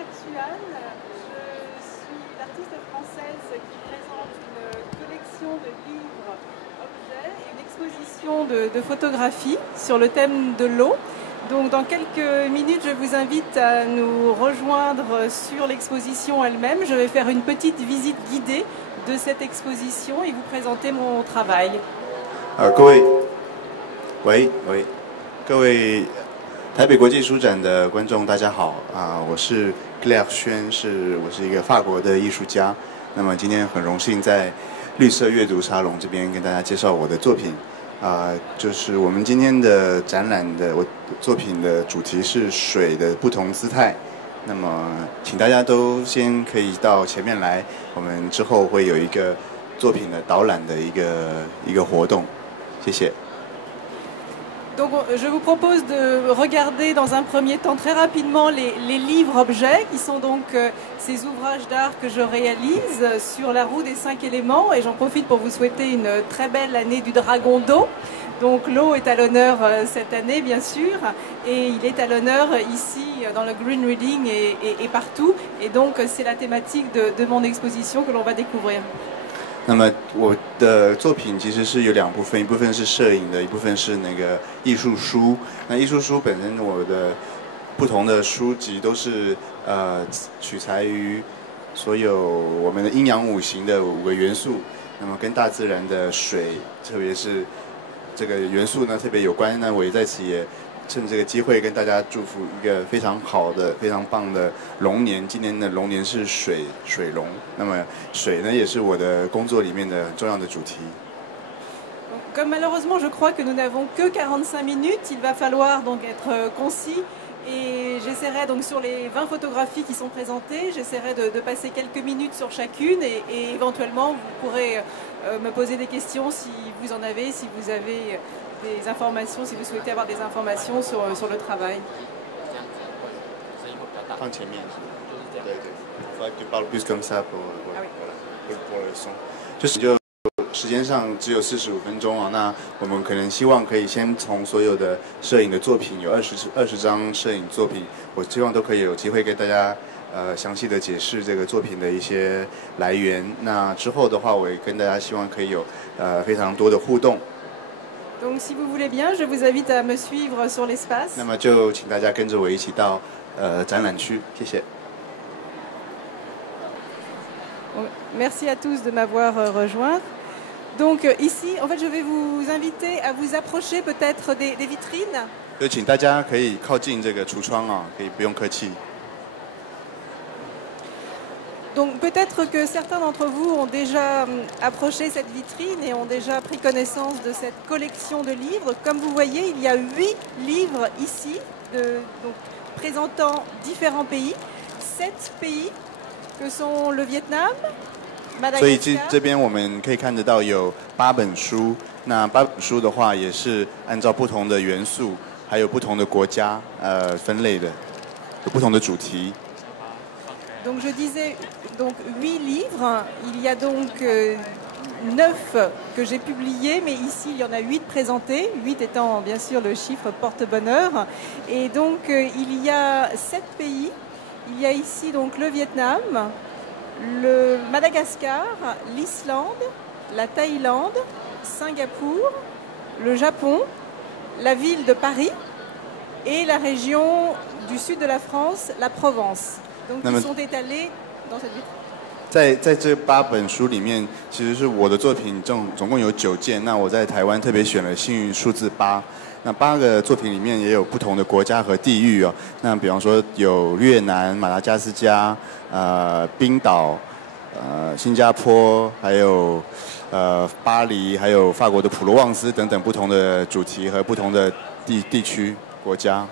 Claire Chuan, je suis l'artiste française qui présente une collection de livres, objets et une exposition de photographies sur le thème de l'eau. Donc dans quelques minutes, je vous invite à nous rejoindre sur l'exposition elle-même. Je vais faire une petite visite guidée de cette exposition et vous présenter mon travail. 各位，各位台北国际书展的观众，大家好我是 Claire 轩，我是一个法国的艺术家。那么今天很荣幸在绿色阅读沙龙这边跟大家介绍我的作品就是我们今天的展览的我作品的主题是水的不同姿态。那么请大家都先可以到前面来，我们之后会有一个作品的导览的一个活动。谢谢。 Donc je vous propose de regarder dans un premier temps très rapidement les livres-objets qui sont donc ces ouvrages d'art que je réalise sur la roue des 5 éléments et j'en profite pour vous souhaiter une très belle année du dragon d'eau. Donc l'eau est à l'honneur cette année bien sûr et il est à l'honneur ici dans le Green Reading et partout et donc c'est la thématique de mon exposition que l'on va découvrir. 那么我的作品其实是有两部分，一部分是摄影的，一部分是那个艺术书。那艺术书本身，我的不同的书籍都是取材于所有我们的阴阳五行的5个元素，那么跟大自然的水，特别是这个元素呢特别有关。那我也在此也趁这个机会跟大家祝福一个非常好的、非常棒的龙年。今年的龙年是水龙，那么水呢也是我的工作里面的很重要的主题。 Comme malheureusement je crois que nous n'avons que 45 minutes, il va falloir donc être concis et j'essaierai donc sur les 20 photographies qui sont présentées, j'essaierai de passer quelques minutes sur chacune et éventuellement vous pourrez me poser des questions si vous en avez, si vous avez des informations, si vous souhaitez avoir des informations sur le travail. 放前面，对对，faudrait que tu parles plus comme ça pour le son。就时间上只有45分钟那我们可能希望可以先从所有的摄影的作品，有20张摄影作品，我希望都可以有机会跟大家详细的解释这个作品的一些来源。那之后的话，我也跟大家希望可以有非常多的互动。 Donc si vous voulez bien, je vous invite à me suivre sur l'espace. 那么就请大家跟着我一起到展览区，谢谢。Merci à tous de m'avoir rejoint. Donc ici, en fait, je vais vous inviter à vous approcher peut-être des vitrines. 就请大家可以靠近这个橱窗可以不用客气。 Donc peut-être que certains d'entre vous ont déjà approché cette vitrine et ont déjà pris connaissance de cette collection de livres. Comme vous voyez, il y a 8 livres ici, donc, présentant différents pays. 7 pays que sont le Vietnam, 所以 Madagascar. 这边我们可以看得到有8本书，那8本书的话也是按照不同的元素，还有不同的国家分类的，有不同的主题。 Donc je disais donc 8 livres, il y a donc 9 que j'ai publiés, mais ici il y en a 8 présentés, 8 étant bien sûr le chiffre porte-bonheur. Et donc il y a 7 pays, il y a ici donc le Vietnam, le Madagascar, l'Islande, la Thaïlande, Singapour, le Japon, la ville de Paris et la région du sud de la France, la Provence. Donc ils sont étalés dans cette vitrine. 在这8本书里面，其实是我的作品总共有9件。那我在台湾特别选了幸运数字8。那8个作品里面也有不同的国家和地域那比方说有越南、马达加斯加、冰岛、新加坡，还有巴黎，还有法国的普罗旺斯等等不同的主题和不同的地区国家。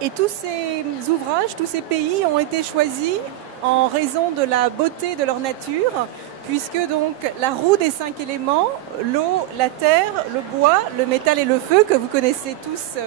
Et tous ces ouvrages, tous ces pays ont été choisis en raison de la beauté de leur nature, puisque donc la roue des 5 éléments, l'eau, la terre, le bois, le métal et le feu, que vous connaissez tous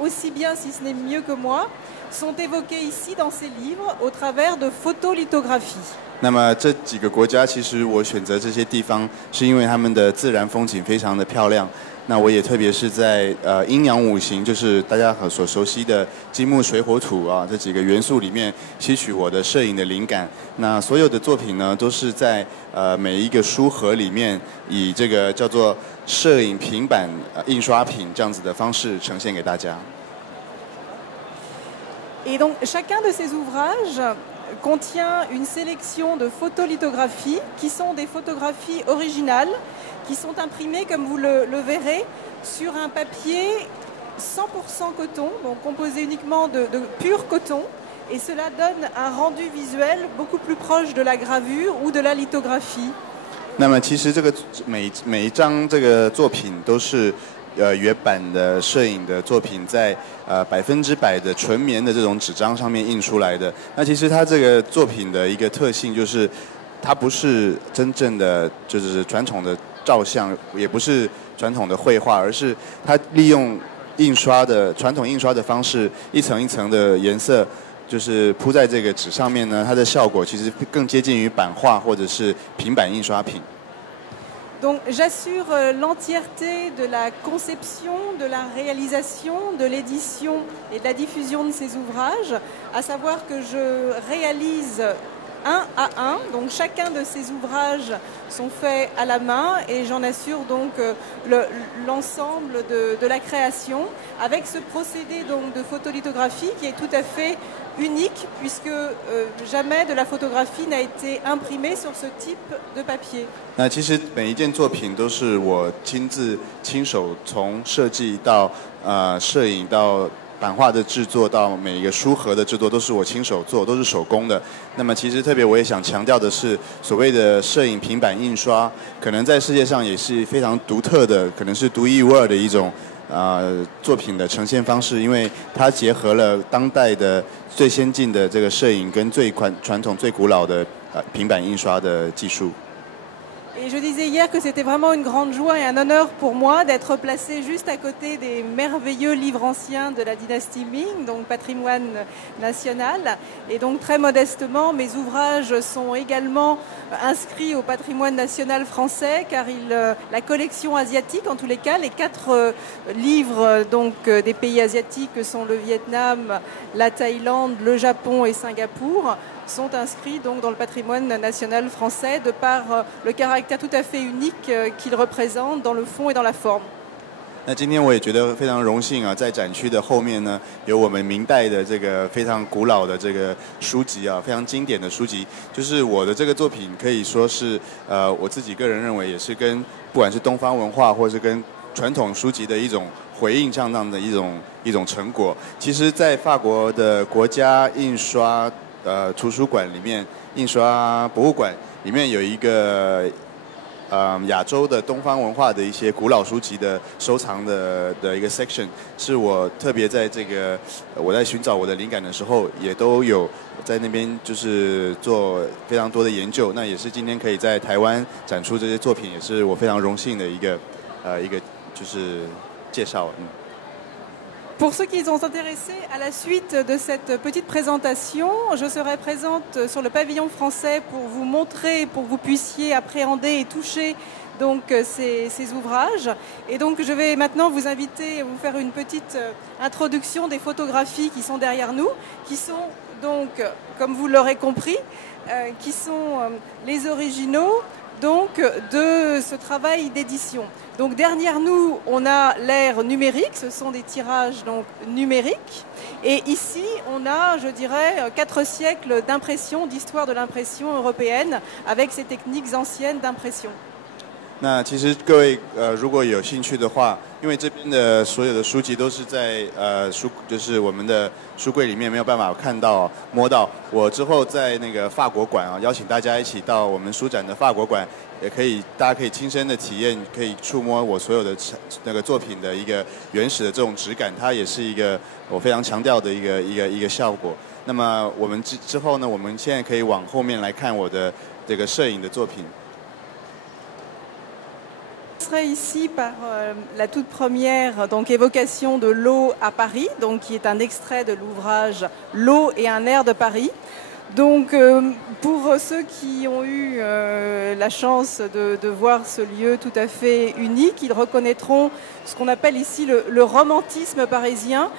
aussi bien si ce n'est mieux que moi, sont évoqués ici dans ces livres au travers de photolithographies. 那么这几个国家，其实我选择这些地方，是因为他们的自然风景非常的漂亮。那我也特别是在阴阳五行，就是大家所熟悉的金木水火土啊这几个元素里面吸取我的摄影的灵感。那所有的作品呢，都是在每一个书盒里面以这个叫做摄影平板印刷品这样子的方式呈现给大家。Et donc chacun de ces ouvrages contient une sélection de photolithographies qui sont des photographies originales qui sont imprimées, comme vous le verrez, sur un papier 100% coton, donc composé uniquement de pur coton, et cela donne un rendu visuel beaucoup plus proche de la gravure ou de la lithographie. 那么其实这个每一张这个作品都是原版的摄影的作品在100%的纯棉的这种纸张上面印出来的。那其实它这个作品的一个特性就是，它不是真正的就是传统的照相，也不是传统的绘画，而是它利用传统印刷的方式，一层一层的颜色，就是铺在这个纸上面呢，它的效果其实更接近于版画或者是平板印刷品。Donc j'assure l'entièreté de la conception, de la réalisation, de l'édition et de la diffusion de ces ouvrages, à savoir que je réalise un à un, donc chacun de ces ouvrages sont faits à la main et j'en assure donc l'ensemble de la création avec ce procédé donc de photolithographie qui est tout à fait unique puisque jamais de la photographie n'a été imprimée sur ce type de papier. 那其实每一件作品都是我亲手从设计到摄影到版画的制作到每一个书盒的制作都是我亲手做，都是手工的。那么其实特别我也想强调的是，所谓的摄影平板印刷，可能在世界上也是非常独特的，可能是独一无二的一种作品的呈现方式，因为它结合了当代的最先进的这个摄影跟最传统最古老的平板印刷的技术。Et je disais hier que c'était vraiment une grande joie et un honneur pour moi d'être placé juste à côté des merveilleux livres anciens de la dynastie Ming, donc patrimoine national. Et donc très modestement, mes ouvrages sont également inscrits au patrimoine national français car la collection asiatique, en tous les cas, les 4 livres donc, des pays asiatiques que sont le Vietnam, la Thaïlande, le Japon et Singapour, sont inscrits donc dans le patrimoine national français de par le caractère tout à fait unique qu'ils représentent dans le fond et dans la forme. 那今天我也觉得非常荣幸啊，在展区的后面呢，有我们明代的这个非常古老的这个书籍啊，非常经典的书籍。就是我的这个作品可以说是我自己个人认为也是跟不管是东方文化或是跟传统书籍的一种回应这样的一种成果。其实，在法国的国家印刷图书馆里面，印刷博物馆里面有一个亚洲的东方文化的一些古老书籍的收藏的一个 section， 是我特别在这个我在寻找我的灵感的时候，也都有在那边就是做非常多的研究。那也是今天可以在台湾展出这些作品，也是我非常荣幸的一个就是介绍。Pour ceux qui sont intéressés à la suite de cette petite présentation, je serai présente sur le pavillon français pour vous montrer, pour que vous puissiez appréhender et toucher donc ces ouvrages. Et donc je vais maintenant vous inviter à vous faire une petite introduction des photographies qui sont derrière nous, qui sont donc, comme vous l'aurez compris, qui sont les originaux donc de ce travail d'édition. Donc derrière nous, on a l'ère numérique, ce sont des tirages donc numériques. Et ici, on a, je dirais, 4 siècles d'impression, d'histoire de l'impression européenne, avec ces techniques anciennes d'impression. 那其实各位如果有兴趣的话，因为这边的所有的书籍都是在就是我们的书柜里面没有办法看到摸到。我之后在那个法国馆啊，邀请大家一起到我们书展的法国馆，也可以大家可以亲身的体验，可以触摸我所有的那个作品的一个原始的这种质感，它也是一个我非常强调的一个效果。那么我们之后呢，我们现在可以往后面来看我的这个摄影的作品。Je serai ici par la toute première donc, évocation de l'eau à Paris, donc, qui est un extrait de l'ouvrage L'eau et un air de Paris. Donc, pour ceux qui ont eu la chance de voir ce lieu tout à fait unique, ils reconnaîtront ce qu'on appelle ici le romantisme parisien.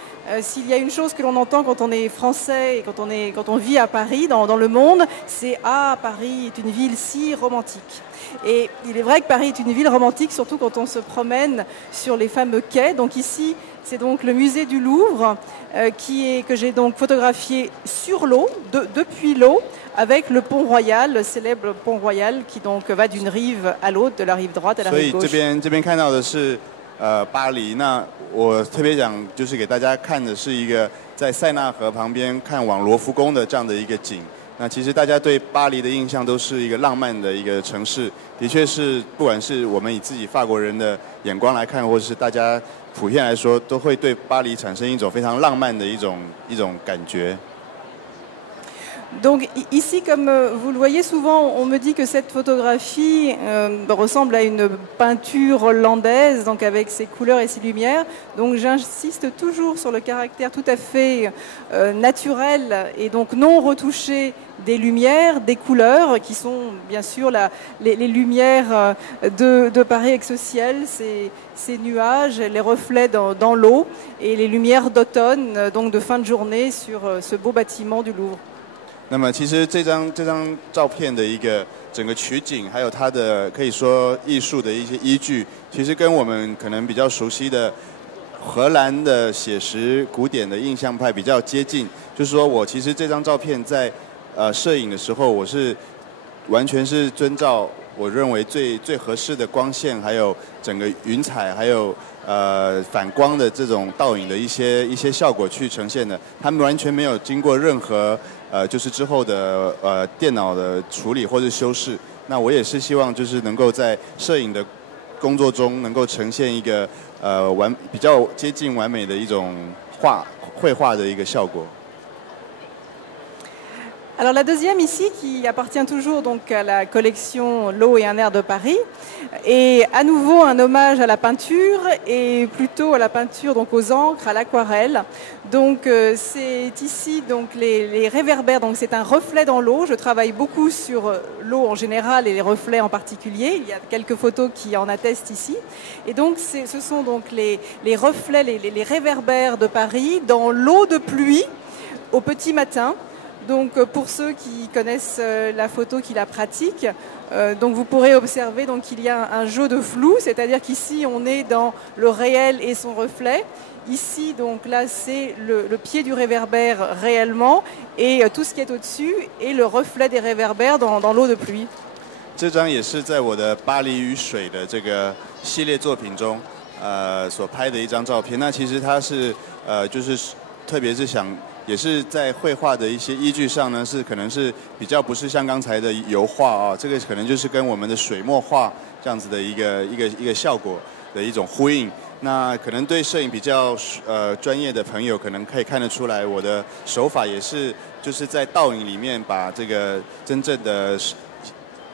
S'il y a une chose que l'on entend quand on est français et quand on vit à Paris, dans le monde, c'est « Ah, Paris est une ville si romantique ». Et il est vrai que Paris est une ville romantique, surtout quand on se promène sur les fameux quais. Donc ici, c'est donc le musée du Louvre que j'ai donc photographié sur l'eau, depuis l'eau, avec le pont Royal, le célèbre pont Royal qui donc va d'une rive à l'autre, de la rive droite à la rive gauche. 所以这边看到的是巴黎，那我特别想就是给大家看的是一个在塞纳河旁边看往罗浮宫的这样的一个景。那其实大家对巴黎的印象都是一个浪漫的一个城市，的确是不管是我们以自己法国人的眼光来看，或者是大家普遍来说，都会对巴黎产生一种非常浪漫的一种感觉。Donc ici, comme vous le voyez souvent, on me dit que cette photographie ressemble à une peinture hollandaise, donc avec ses couleurs et ses lumières. Donc j'insiste toujours sur le caractère tout à fait naturel et donc non retouché des lumières, des couleurs, qui sont bien sûr les lumières de Paris avec ce ciel, ces nuages, les reflets dans l'eau et les lumières d'automne, donc de fin de journée sur ce beau bâtiment du Louvre. 那么其实这张照片的一个整个取景，还有它的可以说艺术的一些依据，其实跟我们可能比较熟悉的荷兰的写实古典的印象派比较接近。就是说我其实这张照片在摄影的时候，我是完全是遵照我认为最合适的光线，还有整个云彩，还有反光的这种倒影的一些效果去呈现的。他们完全没有经过任何就是之后的电脑的处理或者修饰。那我也是希望就是能够在摄影的工作中能够呈现一个比较接近完美的一种绘画的一个效果。Alors la deuxième ici, qui appartient toujours donc à la collection L'eau et un air de Paris, est à nouveau un hommage à la peinture et plutôt à la peinture donc aux encres, à l'aquarelle. Donc c'est ici donc les réverbères, donc c'est un reflet dans l'eau. Je travaille beaucoup sur l'eau en général et les reflets en particulier. Il y a quelques photos qui en attestent ici. Et donc ce sont donc les reflets, les réverbères de Paris dans l'eau de pluie au petit matin. Donc pour ceux qui connaissent la photo, qui la pratiquent, donc vous pourrez observer donc qu'il y a un jeu de flou, c'est-à-dire qu'ici on est dans le réel et son reflet. Ici donc là c'est le pied du réverbère réellement et tout ce qui est au-dessus est le reflet des réverbères dans l'eau de pluie. 这张也是在我的巴黎与水的这个系列作品中所拍的一张照片。那其实它是就是特别是想。也是在绘画的一些依据上呢，是可能是比较不是像刚才的油画啊，这个可能就是跟我们的水墨画这样子的一个效果的一种呼应。那可能对摄影比较专业的朋友，可能可以看得出来，我的手法也是就是在倒影里面把这个真正的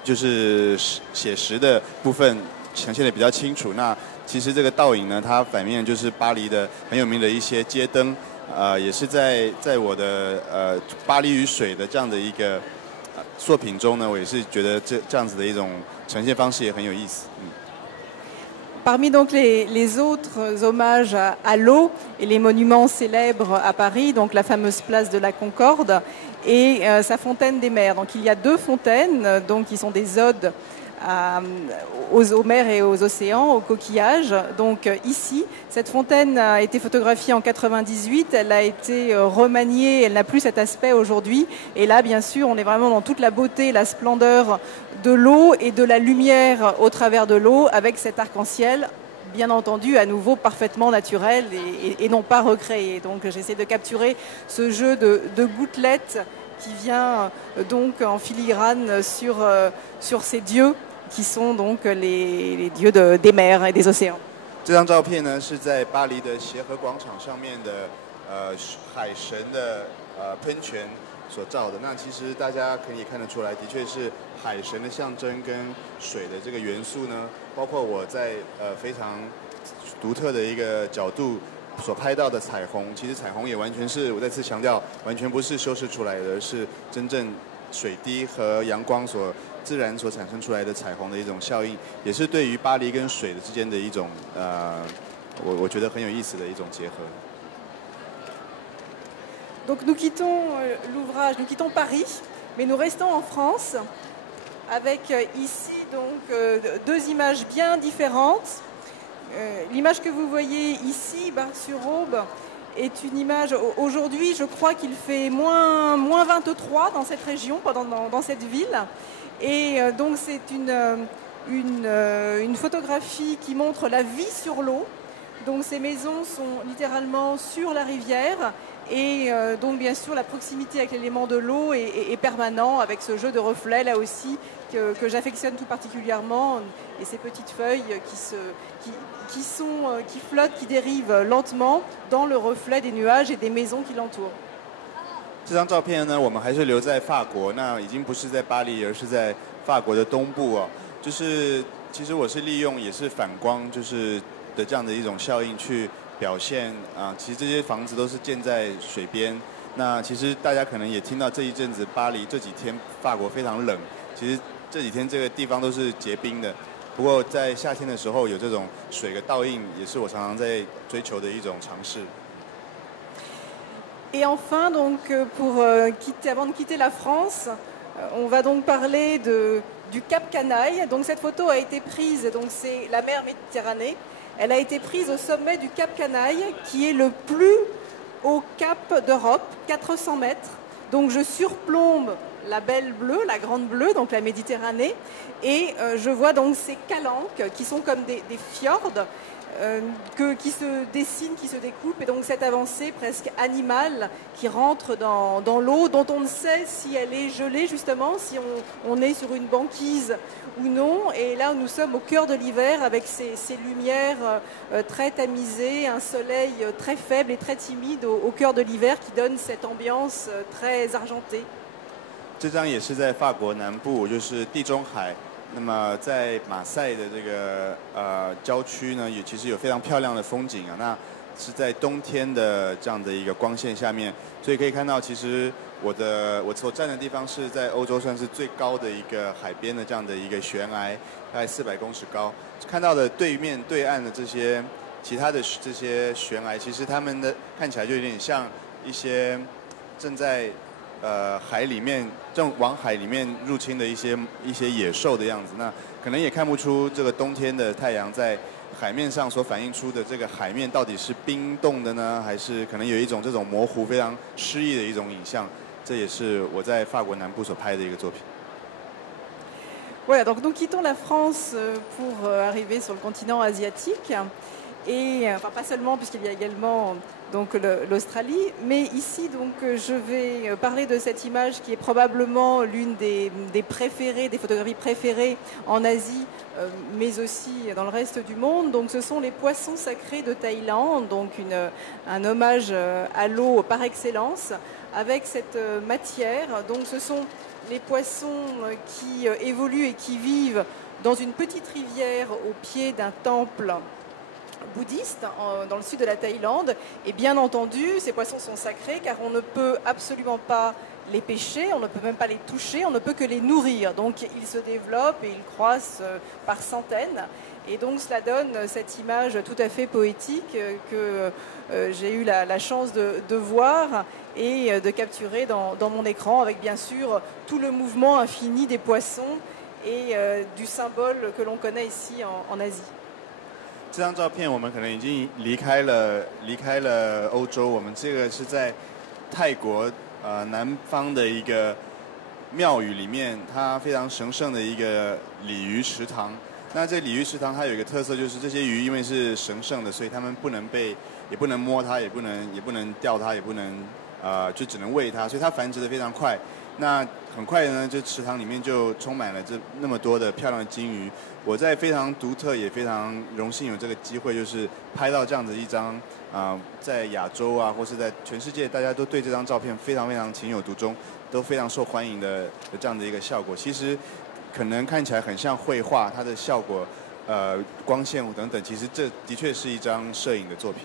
就是写实的部分呈现的比较清楚。那其实这个倒影呢，它反面就是巴黎的很有名的一些街灯。也是在我的巴黎与水的这样的一个作品中呢，我也是觉得这样子的一种呈现方式也很有意思。Parmi donc les autres hommages à l'eau et les monuments célèbres à Paris, donc la fameuse place de la Concorde et sa fontaine des mers. Donc il y a deux fontaines donc qui sont des odes aux mers et aux océans, aux coquillages. Donc ici, cette fontaine a été photographiée en 98, elle a été remaniée, elle n'a plus cet aspect aujourd'hui. Et là, bien sûr, on est vraiment dans toute la beauté, la splendeur de l'eau et de la lumière au travers de l'eau avec cet arc-en-ciel, bien entendu, à nouveau parfaitement naturel et non pas recréé. Donc j'essaie de capturer ce jeu de gouttelettes qui vient donc en filigrane sur ces dieux qui sont donc les dieux des mers et des océans. 这张照片呢是在巴黎的协和广场上面的海神的喷泉所照的。那其实大家可以看得出来，的确是海神的象征跟水的这个元素呢，包括我在非常独特的一个角度所拍到的彩虹，其实彩虹也完全是我再次强调，完全不是修饰出来的，而是真正水滴和阳光所自然所产生出来的彩虹的一种效应，也是对于巴黎跟水的之间的一种我觉得很有意思的一种结合。Donc nous quittons l'ouvrage, nous quittons Paris, mais nous restons en France avec ici donc deux images bien différentes. L'image que vous voyez ici, Bar-sur-Aube, est une image, aujourd'hui je crois qu'il fait moins 23 dans cette région, dans cette ville. Et donc c'est une photographie qui montre la vie sur l'eau. Donc ces maisons sont littéralement sur la rivière. Et donc bien sûr la proximité avec l'élément de l'eau est permanent avec ce jeu de reflets là aussi que j'affectionne tout particulièrement, et ces petites feuilles qui flottent, qui dérivent lentement dans le reflet des nuages et des maisons qui l'entourent. 这张照片呢，我们还是留在法国，那已经不是在巴黎，而是在法国的东部哦。就是其实我是利用也是反光，就是的这样的一种效应去表现其实这些房子都是建在水边。那其实大家可能也听到这一阵子巴黎这几天法国非常冷，其实这几天这个地方都是结冰的。不过在夏天的时候有这种水的倒映，也是我常常在追求的一种尝试。Et enfin, donc, avant de quitter la France, on va donc parler du Cap Canaille. Donc cette photo a été prise, donc c'est la mer Méditerranée. Elle a été prise au sommet du Cap Canaille, qui est le plus haut cap d'Europe, 400 mètres. Donc je surplombe la belle bleue, la grande bleue, donc la Méditerranée, et je vois donc ces calanques qui sont comme des fjords qui se dessinent, qui se découpent, et donc cette avancée presque animale qui rentre dans l'eau, dont on ne sait si elle est gelée justement, si on est sur une banquise ou non. Et là nous sommes au cœur de l'hiver avec ces lumières très tamisées, un soleil très faible et très timide au cœur de l'hiver qui donne cette ambiance très argentée. 这张也是在法国南部，就是地中海。那么在马赛的这个郊区呢，也其实有非常漂亮的风景啊。那是在冬天的这样的一个光线下面，所以可以看到，其实我所站的地方是在欧洲算是最高的一个海边的这样的一个悬崖，大概400公尺高。看到的对岸的这些其他的这些悬崖，其实它们的看起来就有点像一些正在海里面正往海里面入侵的一些野兽的样子，那可能也看不出这个冬天的太阳在海面上所反映出的这个海面到底是冰冻的呢，还是可能有一种这种模糊、非常诗意的一种影像。这也是我在法国南部所拍的一个作品。Voilà, donc nous quittons la France pour arriver sur le continent asiatique. Et enfin pas seulement puisqu'il y a également donc l'Australie, mais ici donc je vais parler de cette image qui est probablement l'une des préférées, des photographies préférées en Asie, mais aussi dans le reste du monde. Donc ce sont les poissons sacrés de Thaïlande, donc un hommage à l'eau par excellence, avec cette matière. Donc ce sont les poissons qui évoluent et qui vivent dans une petite rivière au pied d'un temple bouddhiste dans le sud de la Thaïlande. Et bien entendu, ces poissons sont sacrés car on ne peut absolument pas les pêcher, on ne peut même pas les toucher, on ne peut que les nourrir. Donc ils se développent et ils croissent par centaines. Et donc cela donne cette image tout à fait poétique que j'ai eu la chance de voir et de capturer dans mon écran, avec bien sûr tout le mouvement infini des poissons et du symbole que l'on connaît ici en Asie. 这张照片我们可能已经离开了欧洲，我们这个是在泰国南方的一个庙宇里面，它非常神圣的一个鲤鱼池塘。那这鲤鱼池塘它有一个特色，就是这些鱼因为是神圣的，所以它们不能也不能摸它，也不能钓它，也不能就只能喂它，所以它繁殖的非常快。那很快呢，这池塘里面就充满了那么多的漂亮的金鱼。我在非常独特也非常荣幸有这个机会，就是拍到这样子一张在亚洲啊，或是在全世界，大家都对这张照片非常非常情有独钟，都非常受欢迎的这样的一个效果。其实可能看起来很像绘画，它的效果光线等等，其实这的确是一张摄影的作品。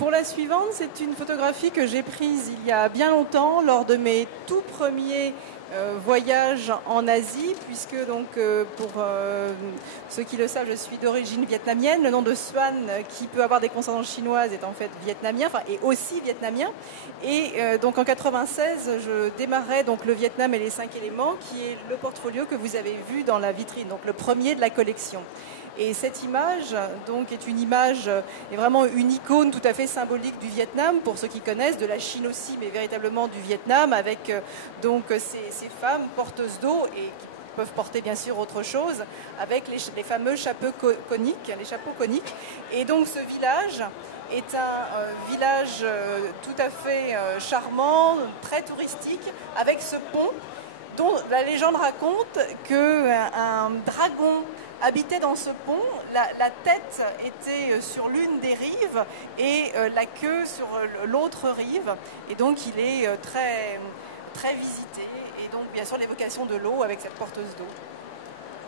Pour la suivante, c'est une photographie que j'ai prise il y a bien longtemps lors de mes tout premiers voyages en Asie, puisque donc pour ceux qui le savent, je suis d'origine vietnamienne. Le nom de Xuan, qui peut avoir des consonances chinoises, est en fait vietnamien, enfin est aussi vietnamien. Et donc en 96, je démarrais donc le Vietnam et les 5 éléments, qui est le portfolio que vous avez vu dans la vitrine, donc le premier de la collection. Et cette image donc, est une image, est vraiment une icône tout à fait symbolique du Vietnam, pour ceux qui connaissent, de la Chine aussi, mais véritablement du Vietnam, avec donc ces femmes porteuses d'eau et qui peuvent porter bien sûr autre chose, avec les fameux chapeaux coniques, les chapeaux coniques. Et donc ce village est un village tout à fait charmant, très touristique, avec ce pont dont la légende raconte qu'un dragon habitait dans ce pont, la tête était sur l'une des rives et la queue sur l'autre rive. Et donc il est très, très visité. Et donc bien sûr l'évocation de l'eau avec cette porteuse d'eau.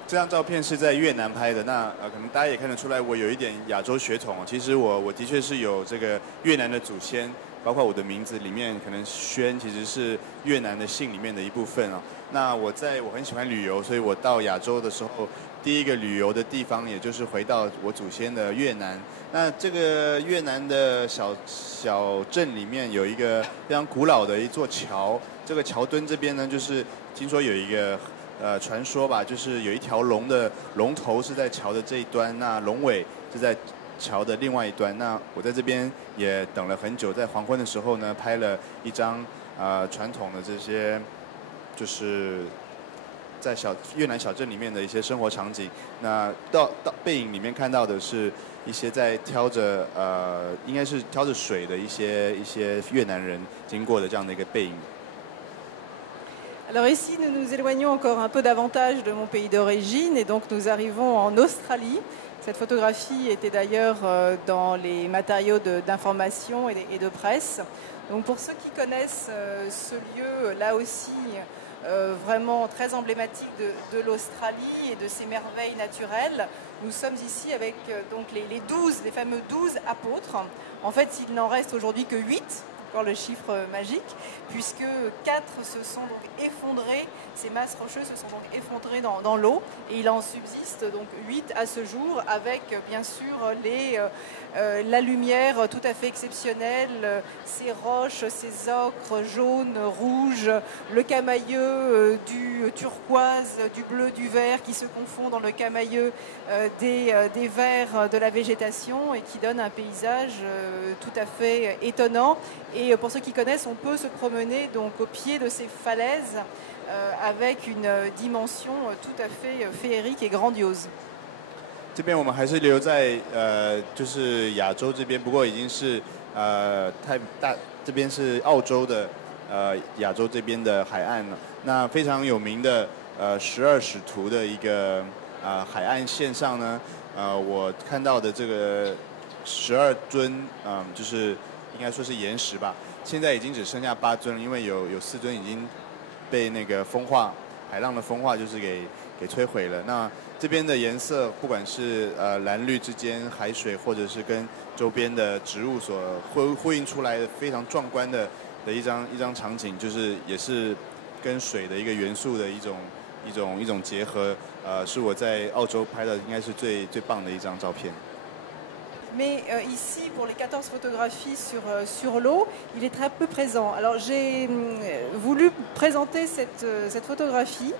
这张照片是在越南拍的，那可能大家也看得出来，我有一点亚洲血统。其实我的确是有这个越南的祖先，包括我的名字里面可能轩其实是越南的姓里面的一部分啊。那我很喜欢旅游，所以我到亚洲的时候，第一个旅游的地方也就是回到我祖先的越南。那这个越南的小镇里面有一个非常古老的一座桥，这个桥墩这边呢，就是听说有一个传说吧，就是有一条龙的龙头是在桥的这一端，那龙尾是在桥的另外一端。那我在这边也等了很久，在黄昏的时候呢，拍了一张传统的这些，就是在越南小镇里面的一些生活场景。那到背影里面看到的是一些在挑着应该是挑着水的一些越南人经过的这样的一个背影。Alors ici, nous nous éloignons encore un peu davantage de mon pays d'origine et donc nous arrivons en Australie. Cette photographie était d'ailleurs dans les matériaux d'information et de presse. Donc pour ceux qui connaissent ce lieu, là aussi vraiment très emblématique de l'Australie et de ses merveilles naturelles, nous sommes ici avec donc les fameux 12 apôtres. En fait, il n'en reste aujourd'hui que 8. Encore le chiffre magique, puisque 4 se sont donc effondrés, ces masses rocheuses se sont donc effondrées dans l'eau, et il en subsiste donc 8 à ce jour, avec bien sûr la lumière tout à fait exceptionnelle, ces roches, ces ocres jaunes, rouges, le camailleux du turquoise, du bleu, du vert qui se confond dans le camailleux des verts de la végétation et qui donne un paysage tout à fait étonnant. Et pour ceux qui connaissent, on peut se promener donc au pied de ces falaises avec une dimension tout à fait féerique et grandiose. 这边我们还是留在就是亚洲这边，不过已经是这边是澳洲的亚洲这边的海岸了。那非常有名的12使徒的一个海岸线上呢，我看到的这个12尊就是应该说是岩石吧，现在已经只剩下8尊了，因为有4尊已经被那个风化海浪的风化就是给摧毁了。那这边的颜色，不管是蓝绿之间海水，或者是跟周边的植物所呼应出来的非常壮观的一张场景，就是也是跟水的一个元素的一种结合，是我在澳洲拍的应该是最棒的一张照片。Mais ici, pour les 14 photographies sur l'eau, il est très peu présent. Alors j'ai voulu présenter cette photographie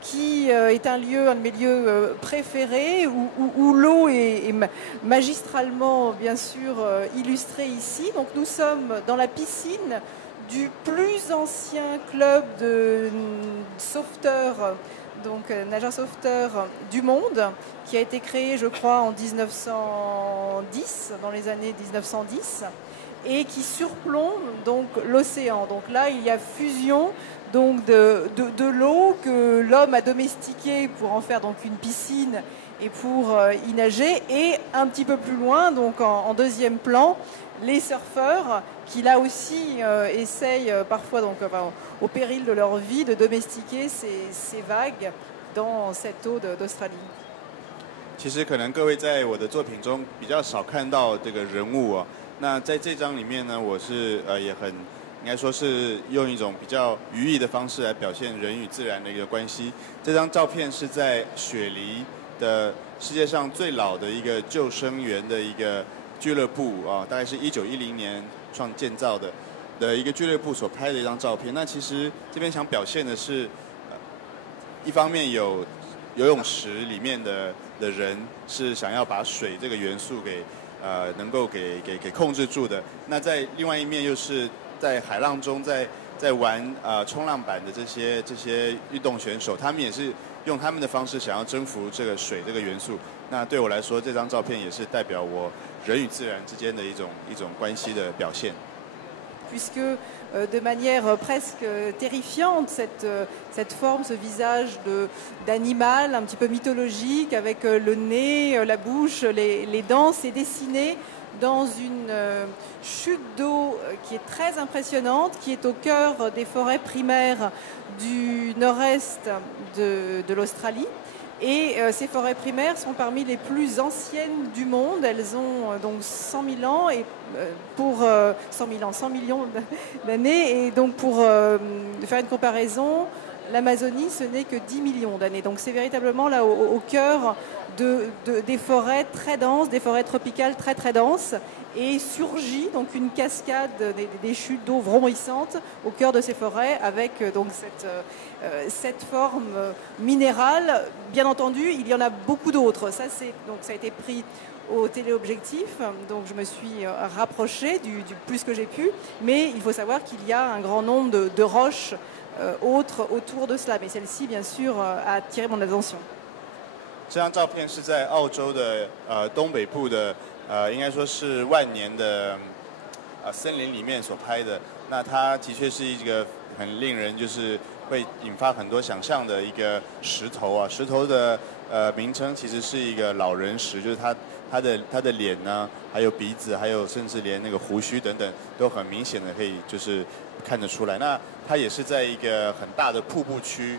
qui est un de mes lieux préférés, où l'eau est magistralement, bien sûr, illustrée ici. Donc nous sommes dans la piscine du plus ancien club de sauveteurs, donc nageurs sauveteurs du monde, qui a été créé, je crois, en 1910, dans les années 1910, et qui surplombe donc l'océan. Donc là, il y a fusion donc de l'eau que l'homme a domestiquée pour en faire donc une piscine et pour y nager, et un petit peu plus loin, donc en deuxième plan, les surfeurs qui là aussi essayent parfois donc au péril de leur vie de domestiquer ces vagues dans cette eau d'Australie. 其实可能各位在我的作品中比较少看到这个人物那在这张里面呢，我是也很应该说是用一种比较寓意的方式来表现人与自然的一个关系。这张照片是在雪梨的世界上最老的一个救生员的一个俱乐部啊，大概是1910年建造的一个俱乐部所拍的一张照片。那其实这边想表现的是，一方面有游泳池里面的人是想要把水这个元素给能够给控制住的。那在另外一面又是在海浪中在玩冲浪板的这些运动选手，他们也是用他们的方式想要征服这个水这个元素。那对我来说，这张照片也是代表我人与自然之间的一种关系的表现。Puisque de manière presque terrifiante, cette forme, ce visage d'animal un petit peu mythologique, avec le nez, la bouche, les dents, c'est dessiné dans une chute d'eau qui est très impressionnante, qui est au cœur des forêts primaires du nord-est de l'Australie. Et ces forêts primaires sont parmi les plus anciennes du monde. Elles ont donc 100 000 ans et pour 100 millions d'années. Et donc pour faire une comparaison, l'Amazonie, ce n'est que 10 millions d'années. Donc c'est véritablement là au cœur des forêts très denses, des forêts tropicales très très denses. Et surgit donc une cascade des chutes d'eau vrombissantes au cœur de ces forêts avec donc cette forme minérale. Bien entendu, il y en a beaucoup d'autres. Ça a été pris au téléobjectif, donc je me suis rapprochée du plus que j'ai pu. Mais il faut savoir qu'il y a un grand nombre de roches autres autour de cela. Mais celle-ci, bien sûr, a attiré mon attention. 这张照片是在澳洲的东北部的。应该说是万年的森林里面所拍的。那它的确是一个很令人就是会引发很多想象的一个石头啊。石头的名称其实是一个老人石，就是它的脸呢，还有鼻子，还有甚至连那个胡须等等，都很明显的可以就是看得出来。那它也是在一个很大的瀑布区，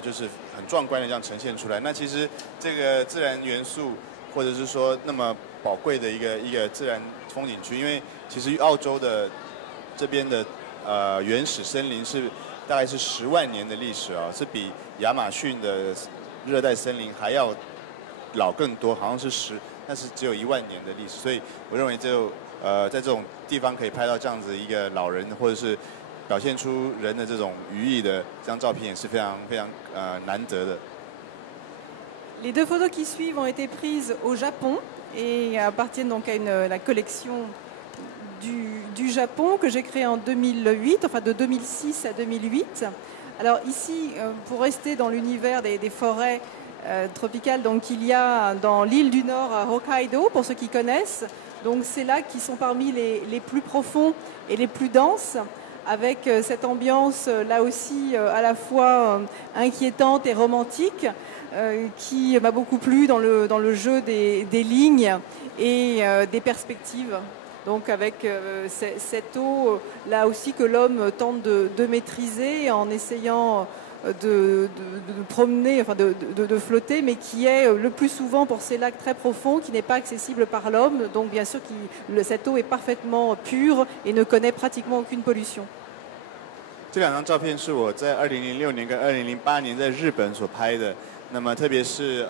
就是很壮观的这样呈现出来。那其实这个自然元素，或者是说那么宝贵的一个自然风景区，因为其实澳洲的这边的原始森林是大概是10万年的历史啊，是比亚马逊的热带森林还要老更多，好像是但是只有1万年的历史，所以我认为在这种地方可以拍到这样子一个老人，或者是表现出人的这种寓意的这张照片，也是非常非常难得的。Les deux photos qui suivent ont été prises au Japon et appartiennent donc à la collection du Japon que j'ai créée en 2008, enfin de 2006 à 2008. Alors ici, pour rester dans l'univers des forêts tropicales, donc il y a dans l'île du Nord à Hokkaido, pour ceux qui connaissent, donc c'est là qui sont parmi les plus profonds et les plus denses, avec cette ambiance là aussi à la fois inquiétante et romantique, qui m'a beaucoup plu dans le jeu des lignes et des perspectives. Donc avec cette eau là aussi que l'homme tente de maîtriser en essayant de promener, enfin de flotter, mais qui est le plus souvent pour ces lacs très profonds, qui n'est pas accessible par l'homme. Donc bien sûr cette eau est parfaitement pure et ne connaît pratiquement aucune pollution. 这两张照片是我在2006年跟2008年在日本所拍的。那么特别是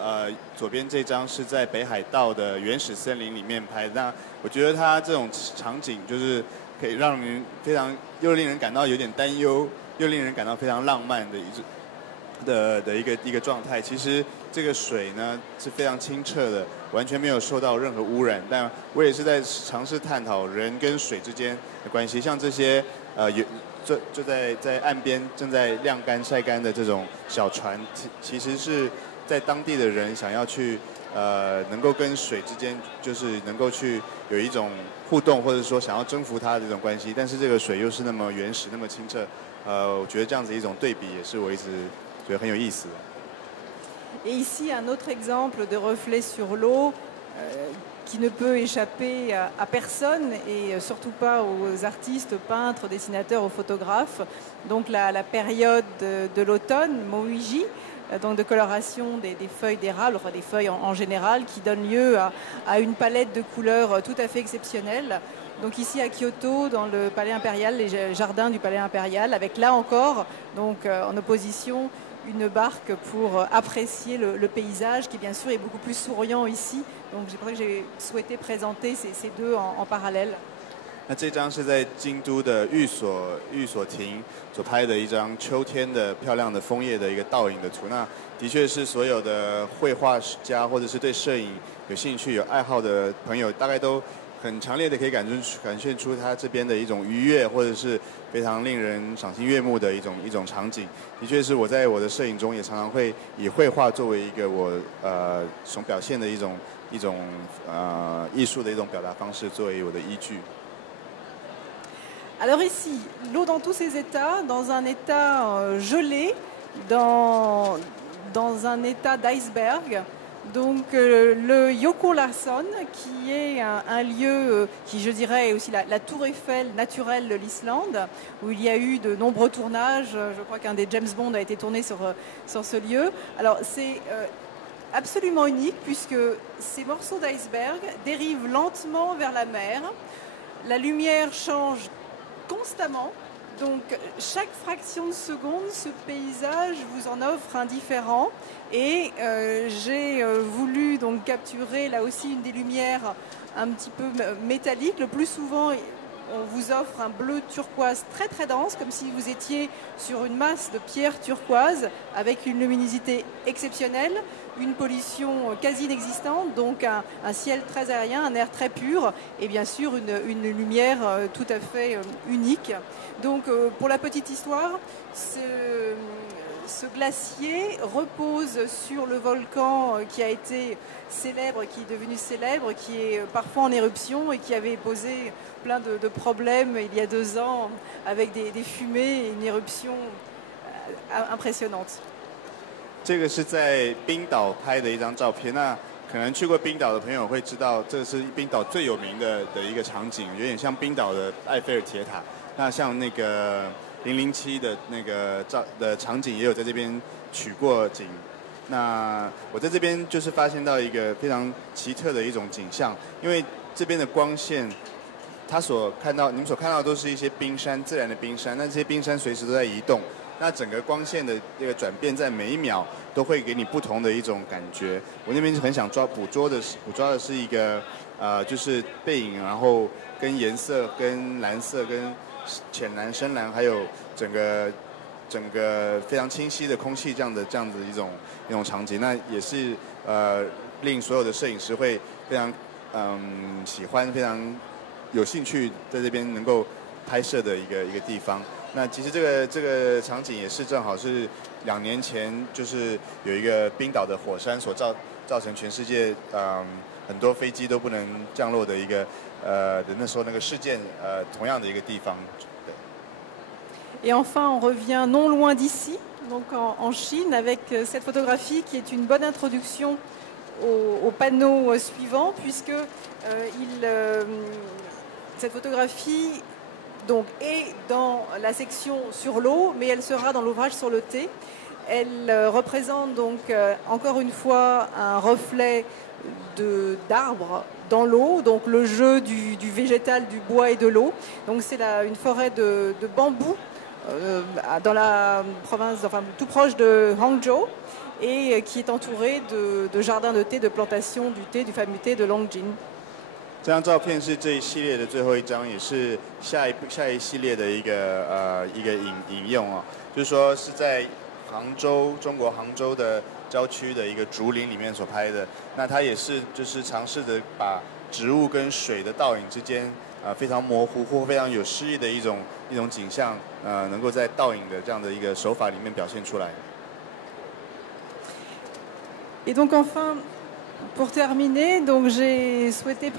左边这张是在北海道的原始森林里面拍的。那我觉得它这种场景就是可以让人非常又令人感到有点担忧，又令人感到非常浪漫的一个状态。其实这个水呢是非常清澈的，完全没有受到任何污染。但我也是在尝试探讨人跟水之间的关系，像这些就在岸边正在晾干晒干的这种小船，其实是在当地的人想要去能够跟水之间就是能够去有一种互动，或者说想要征服它的这种关系，但是这个水又是那么原始那么清澈，我觉得这样子一种对比也是我一直觉得很有意思的。Et ici un autre exemple de reflet sur l'eau qui ne peut échapper à personne et surtout pas aux artistes, peintres, dessinateurs, aux photographes. Donc la période de l'automne, Moiji, donc de coloration des feuilles d'érable, enfin des feuilles en général, qui donne lieu à une palette de couleurs tout à fait exceptionnelle. Donc ici à Kyoto, dans le palais impérial, les jardins du palais impérial, avec là encore, donc en opposition, une barque pour apprécier le paysage qui bien sûr est beaucoup plus souriant ici. Donc c'est pour ça que j'ai souhaité présenter ces deux en parallèle. 那这张是在京都的御所亭所拍的一张秋天的漂亮的枫叶的一个倒影的图。那的确是所有的绘画家或者是对摄影有兴趣、有爱好的朋友，大概都很强烈的可以感现出它这边的一种愉悦，或者是非常令人赏心悦目的一种场景。的确是我在我的摄影中也常常会以绘画作为一个我所表现的一种艺术的一种表达方式作为我的依据。 Alors ici, l'eau dans tous ses états, dans un état gelé, dans un état d'iceberg. Donc le Yoko Larson, qui est un lieu qui, je dirais, est aussi la tour Eiffel naturelle de l'Islande, où il y a eu de nombreux tournages. Je crois qu'un des James Bond a été tourné sur ce lieu. Alors c'est absolument unique puisque ces morceaux d'iceberg dérivent lentement vers la mer. La lumière change constamment, donc chaque fraction de seconde, ce paysage vous en offre un différent. Et j'ai voulu donc capturer là aussi une des lumières un petit peu métalliques. Le plus souvent, on vous offre un bleu turquoise très très dense, comme si vous étiez sur une masse de pierre turquoise avec une luminosité exceptionnelle, une pollution quasi inexistante, donc un ciel très aérien, un air très pur et bien sûr une lumière tout à fait unique. Donc pour la petite histoire, ce glacier repose sur le volcan qui a été célèbre, qui est devenu célèbre, qui est parfois en éruption et qui avait posé plein de problèmes il y a 2 ans avec des fumées et une éruption impressionnante. 这个是在冰岛拍的一张照片。那可能去过冰岛的朋友会知道，这是冰岛最有名的一个场景，有点像冰岛的埃菲尔铁塔。那像那个007的那个场景也有在这边取过景。那我在这边就是发现到一个非常奇特的一种景象，因为这边的光线，你们所看到的都是一些冰山，自然的冰山，那这些冰山随时都在移动。 那整个光线的这个转变，在每一秒都会给你不同的一种感觉。我那边很想捕捉的是一个就是背影，然后跟颜色、跟蓝色、跟浅蓝、深蓝，还有整个非常清晰的空气这样的一种场景。那也是令所有的摄影师会非常喜欢、非常有兴趣在这边能够拍摄的一个地方。 那其实这个场景也是正好是2年前，就是有一个冰岛的火山所造成全世界很多飞机都不能降落的一个那时候那个事件同样的一个地方。Et enfin, on revient non loin d'ici, donc en Chine, avec cette photographie qui est une bonne introduction au panneau suivant, puisque cette photographie donc, est dans la section sur l'eau, mais elle sera dans l'ouvrage sur le thé. Elle représente donc encore une fois un reflet d'arbres dans l'eau, donc le jeu du végétal, du bois et de l'eau. Donc c'est une forêt de bambou dans la province, enfin tout proche de Hangzhou, et qui est entourée de jardins de thé, de plantations du thé, du fameux thé de Longjing. 这张照片是这一系列的最后一张，也是下一系列的一个引用啊，就是说是在中国杭州的郊区的一个竹林里面所拍的。那它也是就是尝试着把植物跟水的倒影之间非常模糊或非常有诗意的一种景象能够在倒影的这样的一个手法里面表现出来。Et donc enfin. Pour terminer, donc j'ai souhaité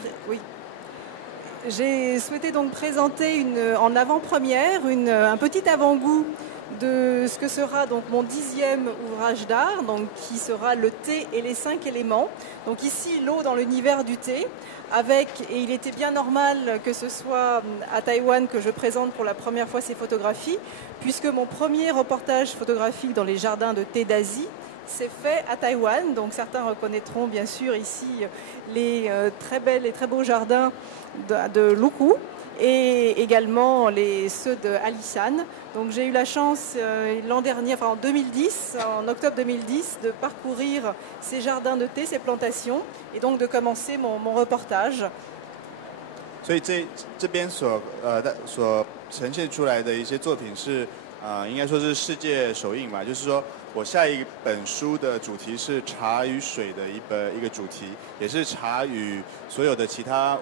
donc présenter en avant-première un petit avant-goût de ce que sera donc mon 10e ouvrage d'art, donc qui sera le thé et les 5 éléments. Donc ici l'eau dans l'univers du thé, et il était bien normal que ce soit à Taïwan que je présente pour la première fois ces photographies, puisque mon premier reportage photographique dans les jardins de thé d'Asie c'est fait à Taïwan. Donc certains reconnaîtront bien sûr ici les très belles et très beaux jardins de Luku et également ceux de Alishan. Donc j'ai eu la chance l'an dernier, enfin en 2010, en octobre 2010, de parcourir ces jardins de thé, ces plantations, et donc de commencer mon reportage. 所以这边所呈现出来的一些作品是应该说是世界首映吧。就是说我下一本书的主题是茶与水的一个主题，也是茶与所有的其他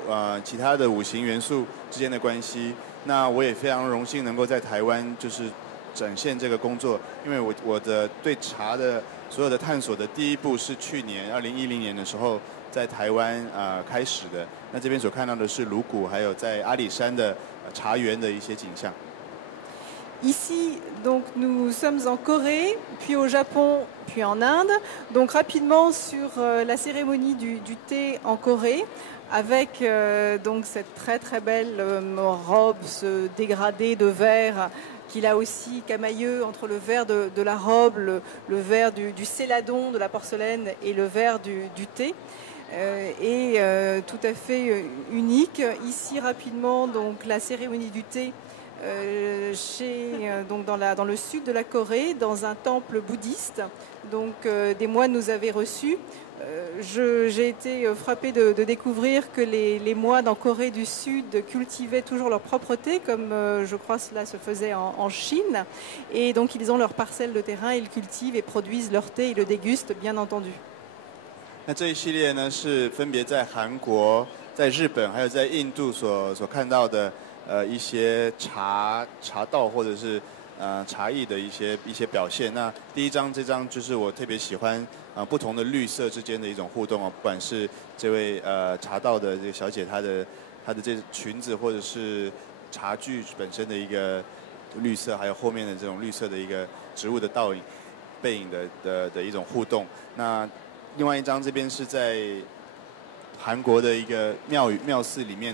的五行元素之间的关系。那我也非常荣幸能够在台湾就是展现这个工作，因为我的对茶的所有的探索的第一步是去年2010年的时候在台湾开始的。那这边所看到的是鲁谷，还有在阿里山的茶园的一些景象。Ici, donc, nous sommes en Corée, puis au Japon, puis en Inde. Donc rapidement sur la cérémonie du thé en Corée, avec donc cette très très belle robe, ce dégradé de verre qu'il a aussi camailleux entre le verre de la robe, le verre du céladon, de la porcelaine et le verre du thé. Et tout à fait unique. Ici rapidement donc la cérémonie du thé donc dans le sud de la Corée, dans un temple bouddhiste. Donc des moines nous avaient reçus. J'ai été frappée de découvrir que les moines en Corée du Sud cultivaient toujours leur propre thé, comme je crois cela se faisait en Chine. Et donc ils ont leur parcelle de terrain, ils cultivent et produisent leur thé et le dégustent, bien entendu. 那这一系列呢，是分别在韩国、在日本还有在印度所看到的一些茶道或者是茶艺的一些表现。那第一张这张就是我特别喜欢不同的绿色之间的一种互动不管是这位茶道的这个小姐她的这裙子或者是茶具本身的一个绿色，还有后面的这种绿色的一个植物的倒影背影的一种互动。那另外一张这边是在韩国的一个庙寺里面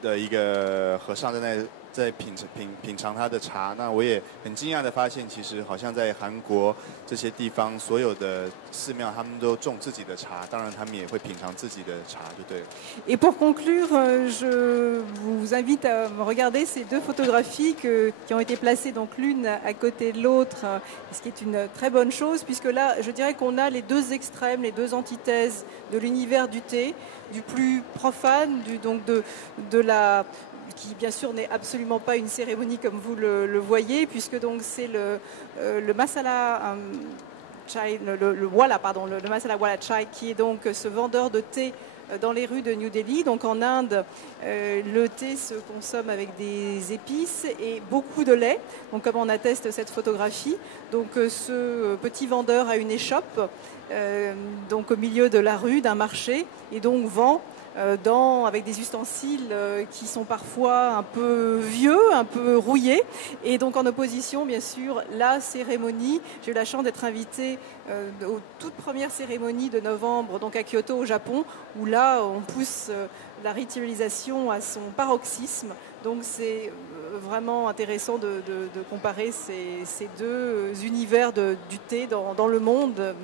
的一个和尚在品尝他的茶。那我也很惊讶的发现，其实好像在韩国这些地方，所有的寺庙他们都种自己的茶，当然他们也会品尝自己的茶，就对了。Et pour conclure, je vous invite à regarder ces deux photographies qui ont été placées donc l'une à côté de l'autre, ce qui est une très bonne chose, puisque là, je dirais qu'on a les deux extrêmes, les deux antithèses de l'univers du thé, du plus profane, de la qui bien sûr n'est absolument pas une cérémonie comme vous le voyez, puisque donc c'est le masala chai, le masala wala chai, qui est donc ce vendeur de thé dans les rues de New Delhi. Donc en Inde, le thé se consomme avec des épices et beaucoup de lait, donc comme on atteste cette photographie. Donc ce petit vendeur a une échoppe donc au milieu de la rue, d'un marché, et donc vend avec des ustensiles qui sont parfois un peu vieux, un peu rouillés. Et donc en opposition, bien sûr, la cérémonie. J'ai eu la chance d'être invitée aux toutes premières cérémonies de novembre, donc à Kyoto au Japon, où là on pousse la ritualisation à son paroxysme. Donc c'est vraiment intéressant de comparer ces deux univers du thé dans le monde,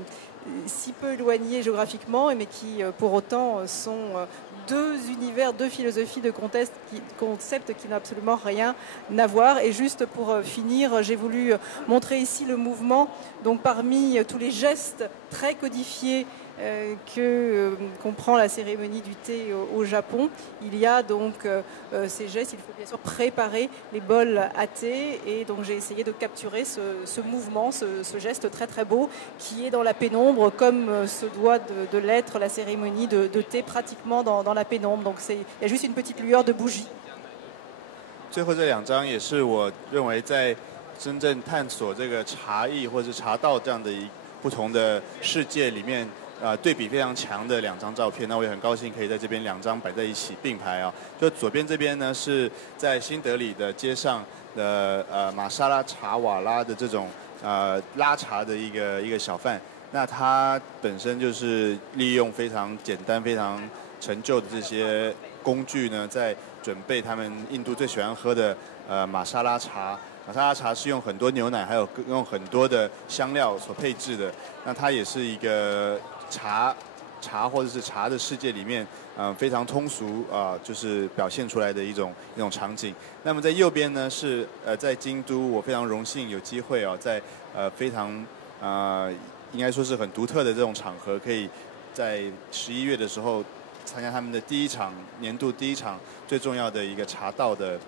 si peu éloignés géographiquement, mais qui pour autant sont deux univers, deux philosophies, deux concepts qui n'ont absolument rien à voir. Et juste pour finir, j'ai voulu montrer ici le mouvement. Donc parmi tous les gestes très codifiés que comprend la cérémonie du thé au Japon, il y a donc ces gestes. Il faut bien sûr préparer les bols à thé, et donc j'ai essayé de capturer ce mouvement, ce geste très très beau qui est dans la pénombre, comme se doit de l'être la cérémonie de thé, pratiquement dans la pénombre. Donc il y a juste une petite lueur de bougie. 最后这两张也是我认为在真正探索这个茶艺或者茶道这样的不同的世界里面对比非常强的两张照片。那我也很高兴可以在这边两张摆在一起并排就左边这边呢是在新德里的街上的玛莎拉茶瓦拉的这种拉茶的一个小贩。那他本身就是利用非常简单、非常陈旧的这些工具呢，在准备他们印度最喜欢喝的玛莎拉茶。玛莎拉茶是用很多牛奶，还有用很多的香料所配置的。那它也是一个茶或者是茶的世界里面，非常通俗就是表现出来的一种场景。那么在右边呢是在京都，我非常荣幸有机会在非常应该说是很独特的这种场合，可以在11月的时候参加他们的年度第一场最重要的一个茶道的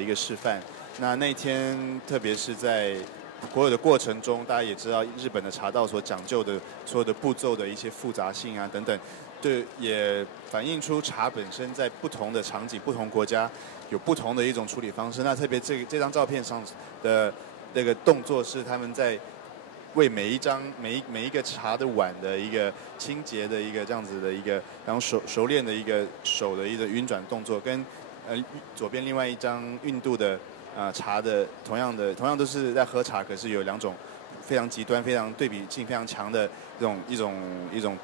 一个示范。那天特别是在所有的过程中，大家也知道日本的茶道所讲究的所有的步骤的一些复杂性等等，对，也反映出茶本身在不同的场景、不同国家有不同的一种处理方式。那特别这张照片上的那个动作是他们在为每一个茶的碗的一个清洁的一个这样子的一个，然后熟练的一个手的一个运转动作，跟左边另外一张印度的茶的同样都是在喝茶，可是有2种非常极端、非常对比性非常强的一种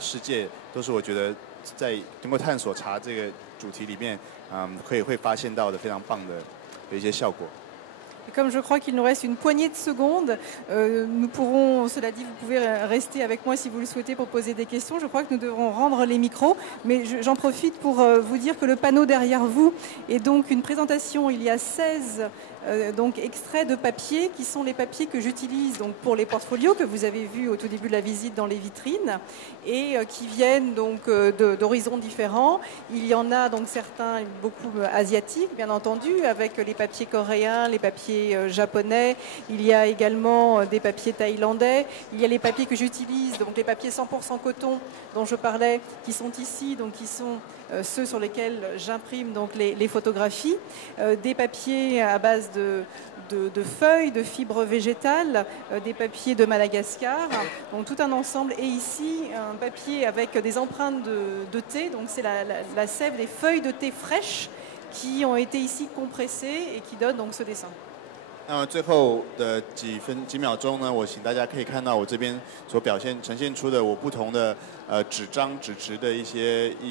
世界，都是我觉得在通过探索茶这个主题里面，会发现到的非常棒的一些效果。Comme je crois qu'il nous reste une poignée de secondes, nous pourrons, cela dit, vous pouvez rester avec moi si vous le souhaitez pour poser des questions. Je crois que nous devrons rendre les micros, mais j'en profite pour vous dire que le panneau derrière vous est donc une présentation. Il y a 16 donc extraits de papier qui sont les papiers que j'utilise donc pour les portfolios que vous avez vus au tout début de la visite dans les vitrines et qui viennent donc d'horizons différents. Il y en a donc certains beaucoup asiatiques bien entendu avec les papiers coréens, les papiers japonais, il y a également des papiers thaïlandais, il y a les papiers que j'utilise, donc les papiers 100% coton dont je parlais, qui sont ici, donc qui sont ceux sur lesquels j'imprime donc les photographies, des papiers à base de feuilles, de fibres végétales, des papiers de Madagascar, donc tout un ensemble. Et ici, un papier avec des empreintes de thé, donc c'est la sève des feuilles de thé fraîches qui ont été ici compressées et qui donnent donc ce dessin. 那最后的几秒钟呢，我请大家可以看到我这边所呈现出的我不同的纸质的一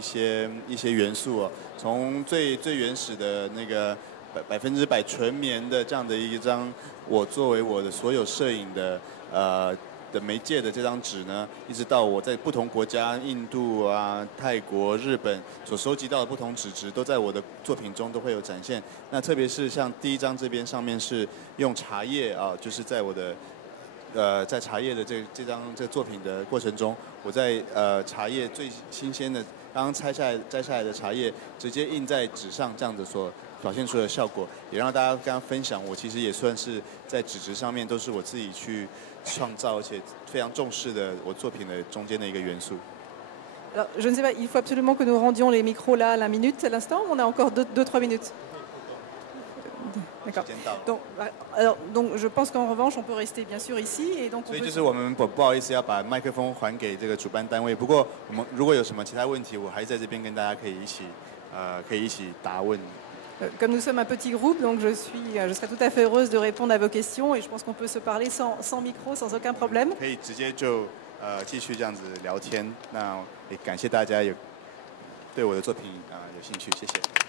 些元素从最原始的那个100%纯棉的这样的一张，我作为我的所有摄影的媒介的这张纸呢，一直到我在不同国家，印度泰国、日本所收集到的不同纸质，都在我的作品中都会有展现。那特别是像第一张这边上面是用茶叶就是在我的在茶叶的这张作品的过程中，我在茶叶最新鲜的刚刚摘下来的茶叶，直接印在纸上，这样子所表现出的效果，也让大家跟他分享。我其实也算是在纸质上面都是我自己去创造，而且非常重视的我作品的中间的一个元素。Alors, je ne sais pas, il faut absolument que nous rendions les micros là à la minute à l'instant, ou on a encore 2-3 minutes. D'accord. Donc, je pense qu'en revanche, on peut rester bien sûr ici et donc. 所以就是我们不好意思要把麦克风还给这个主办单位。不过我们如果有什么其他问题，我还在这边跟大家可以一起答问。Comme nous sommes un petit groupe, donc je serai tout à fait heureuse de répondre à vos questions et je pense qu'on peut se parler sans micro, sans aucun problème. 可以直接就继续这样子聊天。那也感谢大家对我的作品有兴趣，谢谢。